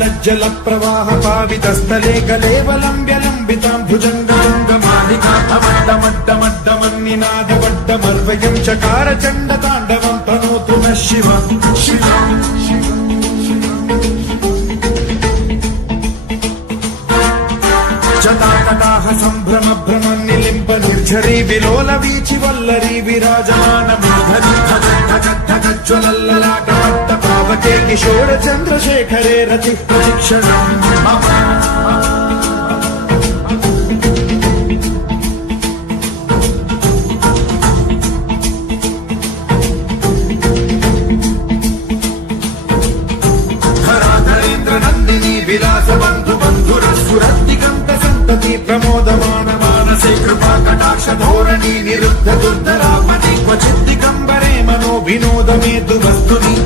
लज्जल प्रवाह पावितस्थले कलेवलम्ब्य लम्बितां भुजङ्गमड्डमड्डमड्डमन्निनादवड्डमर्वयं चकार चण्डताण्डवं तनोतु नः शिव शिव जटाकटाह सम्भ्रम भ्रमन्निलिम्ब निर्झरी विलोल वीचि वल्लरी विराजमान मेधरी ज्वलल्ललाटमट्ट पावके किशोर चन्द्रशेखरे रति प्रशिक्षणम् धराधरेन्द्र नन्दिनी विलास बन्धु बन्धुरस्फुरद्दिगन्त सन्तति प्रमोदमान मानसे कृपा कटाक्ष धोरणी निरुद्ध दुर्धरापति क्वचित् दिगम्बरे मनो विनोदमेतु वस्तुनि